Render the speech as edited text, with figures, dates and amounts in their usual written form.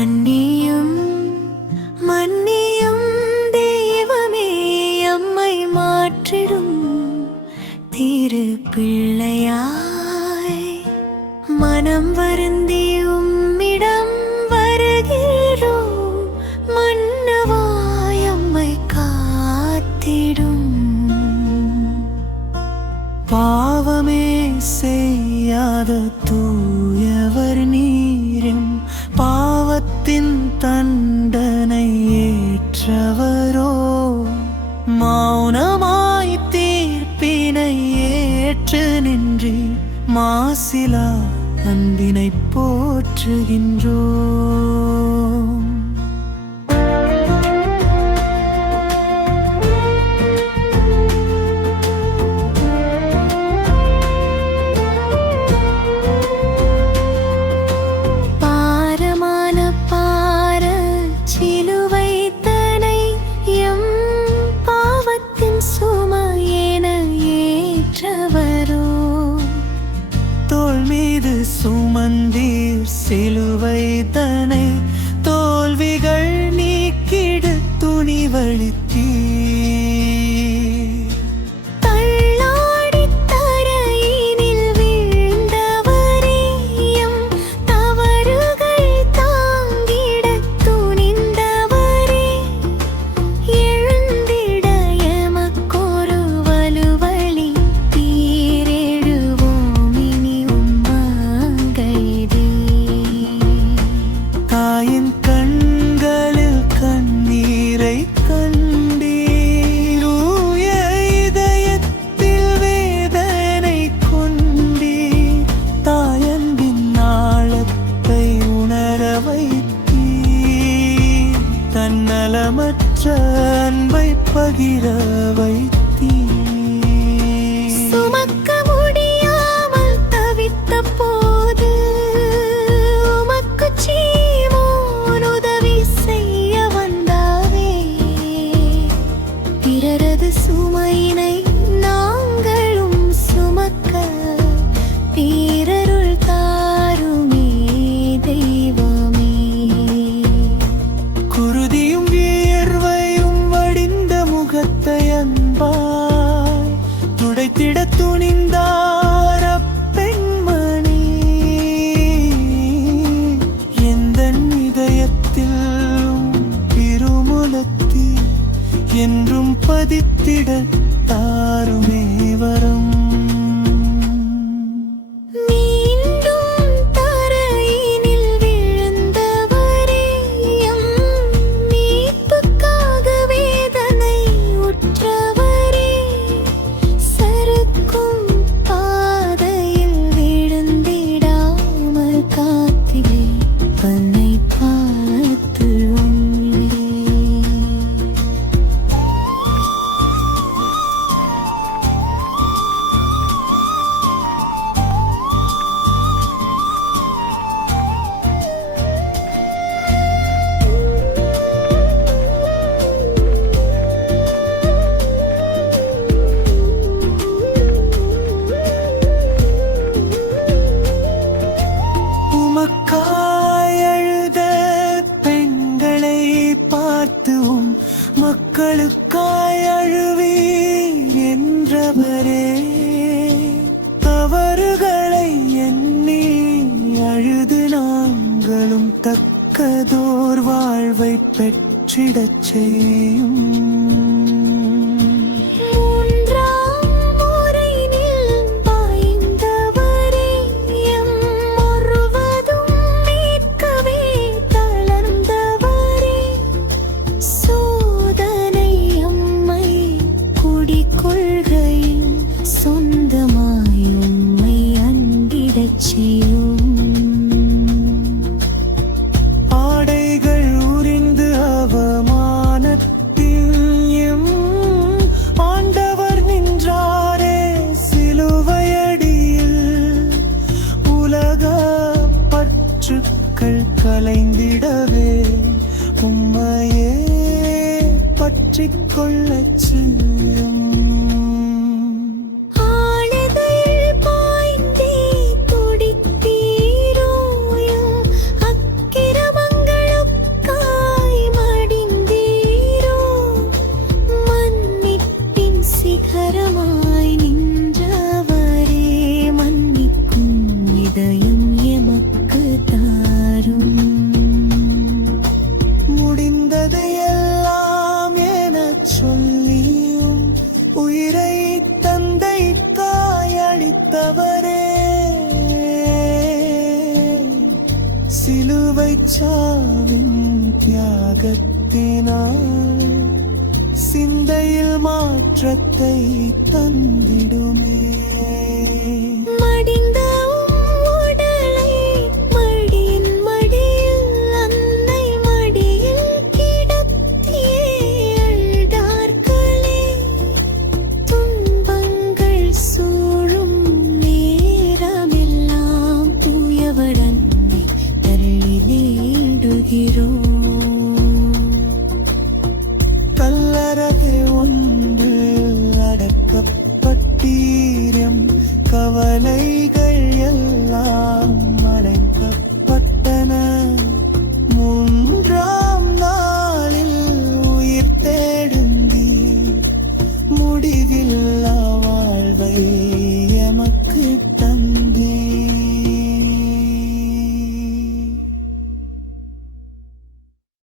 மன்னியும் மன்னியும் தெய்வமே, அம்மை மாற்றிடும் திரு பிள்ளையாய் மனம் வருந்தி உம்மிடம் வருகிறோம். மன்னவாய் அம்மை காத்திடும். பாவமே செய்யாத தூயவர் நீரும், பாவத்தின் தண்டனை ஏற்றவரோ, மௌனமாய் தீர்ப்பினை ஏற்று நின்றி மாசிலா அன்பினை போற்றுகின்றோம். சுமந்தீர் சிலுவை தனை, தோல்விகள் நீக்கிடு துணிவளித்தீர். தள்ளாடி தரையினில் வீழ்ந்தவரே, எம் தவறுகள் தாங்கிட துணிந்தவரே, எழுந்திட எமக்கொரு வலுவளித்தீர். எழுவோம் இனி தாயின் கண்களில் கண்ணீரை கண்டீர், இதயத்தில் வேதனை கொண்டீர். தாயன்பின் ஆழத்தை உணர வைத்தீர், தன்னலமற்ற அன்பை பகிர வைத்தீர். சுமக்க முடியாமல் தவித்த போது சுமையினை நாங்களும் சுமக்க பேரருள் தாருமே தெய்வமே. குருதியும் வியர்வையும் வடிந்த முகத்தை அன்பாய் துடைத்திட துணிந்தார் அப்பெண்மணி. எந்தன் இதயத்தில் திருமுலத்தில் என்றும் பதித்திட தாருமே வரம். மீண்டும் தரையினில் விழுந்தவரே, எம் மீட்புக்காக வேதனை உற்றவரே, சறுக்கும் பாதையில் விழுந்திடாமல் காத்திலே பன்னை பார்த்து. மக்களுக்காய் அழுவீர் என்றவரே, தவறுகளை எண்ணி அழுது நாங்களும் தக்கதோர் வாழ்வை பெற்றிடச் செய்யும். ஆடைகள் உரிந்து அவமானத்தில் எம் ஆண்டவர் நின்றாரே சிலுவையடியில். உலக பற்றுக்கள் கலைந்திடவே உம்மையே பற்றிக் கொள்ளச் செய்யும். அக்கிரமங்கள் மாற்றத்தை தந்திடுமே. மடிந்த உடலை மடியின் மடியில் அன்னை மடியில் கிடத்தியே அழுதார்களே. துன்பங்கள் சூழும் நேரமெல்லாம் தூயவடன்னை தள்ளி நீடுகிறோம்.